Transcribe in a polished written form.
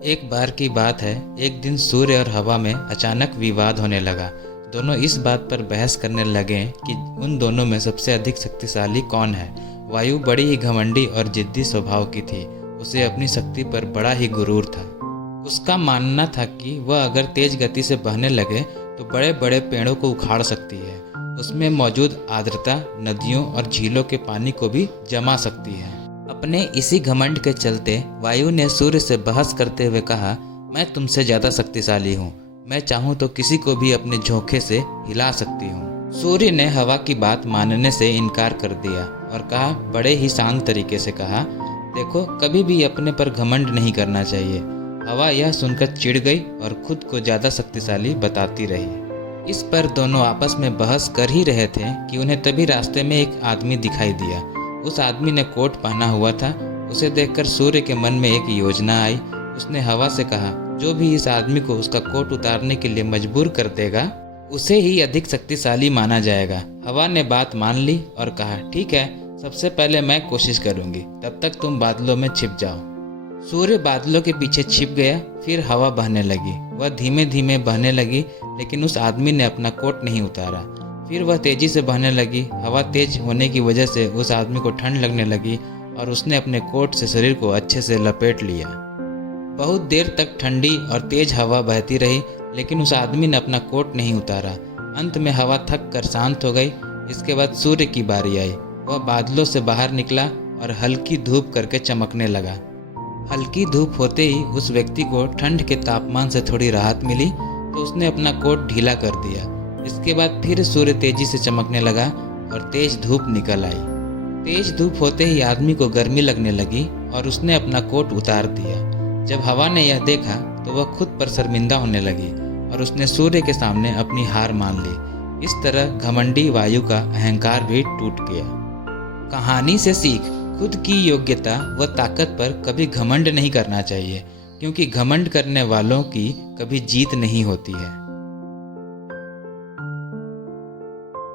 एक बार की बात है, एक दिन सूर्य और हवा में अचानक विवाद होने लगा। दोनों इस बात पर बहस करने लगे कि उन दोनों में सबसे अधिक शक्तिशाली कौन है। वायु बड़ी ही घमंडी और जिद्दी स्वभाव की थी। उसे अपनी शक्ति पर बड़ा ही गुरूर था। उसका मानना था कि वह अगर तेज गति से बहने लगे तो बड़े बड़े पेड़ों को उखाड़ सकती है। उसमें मौजूद आर्द्रता नदियों और झीलों के पानी को भी जमा सकती है। अपने इसी घमंड के चलते वायु ने सूर्य से बहस करते हुए कहा, मैं तुमसे ज़्यादा शक्तिशाली हूँ। मैं चाहूँ तो किसी को भी अपने झोंके से हिला सकती हूँ। सूर्य ने हवा की बात मानने से इनकार कर दिया और कहा, बड़े ही शांत तरीके से कहा, देखो, कभी भी अपने पर घमंड नहीं करना चाहिए। हवा यह सुनकर चिढ़ गई और खुद को ज़्यादा शक्तिशाली बताती रही। इस पर दोनों आपस में बहस कर ही रहे थे कि उन्हें तभी रास्ते में एक आदमी दिखाई दिया। उस आदमी ने कोट पहना हुआ था। उसे देखकर सूर्य के मन में एक योजना आई। उसने हवा से कहा, जो भी इस आदमी को उसका कोट उतारने के लिए मजबूर कर देगा उसे ही अधिक शक्तिशाली माना जाएगा। हवा ने बात मान ली और कहा, ठीक है, सबसे पहले मैं कोशिश करूंगी, तब तक तुम बादलों में छिप जाओ। सूर्य बादलों के पीछे छिप गया। फिर हवा बहने लगी। वह धीमे धीमे बहने लगी, लेकिन उस आदमी ने अपना कोट नहीं उतारा। फिर वह तेजी से बहने लगी। हवा तेज होने की वजह से उस आदमी को ठंड लगने लगी और उसने अपने कोट से शरीर को अच्छे से लपेट लिया। बहुत देर तक ठंडी और तेज हवा बहती रही, लेकिन उस आदमी ने अपना कोट नहीं उतारा। अंत में हवा थक कर शांत हो गई। इसके बाद सूर्य की बारी आई। वह बादलों से बाहर निकला और हल्की धूप करके चमकने लगा। हल्की धूप होते ही उस व्यक्ति को ठंड के तापमान से थोड़ी राहत मिली, तो उसने अपना कोट ढीला कर दिया। इसके बाद फिर सूर्य तेजी से चमकने लगा और तेज धूप निकल आई। तेज धूप होते ही आदमी को गर्मी लगने लगी और उसने अपना कोट उतार दिया। जब हवा ने यह देखा तो वह खुद पर शर्मिंदा होने लगी और उसने सूर्य के सामने अपनी हार मान ली। इस तरह घमंडी वायु का अहंकार भी टूट गया। कहानी से सीख, खुद की योग्यता व ताकत पर कभी घमंड नहीं करना चाहिए, क्योंकि घमंड करने वालों की कभी जीत नहीं होती है।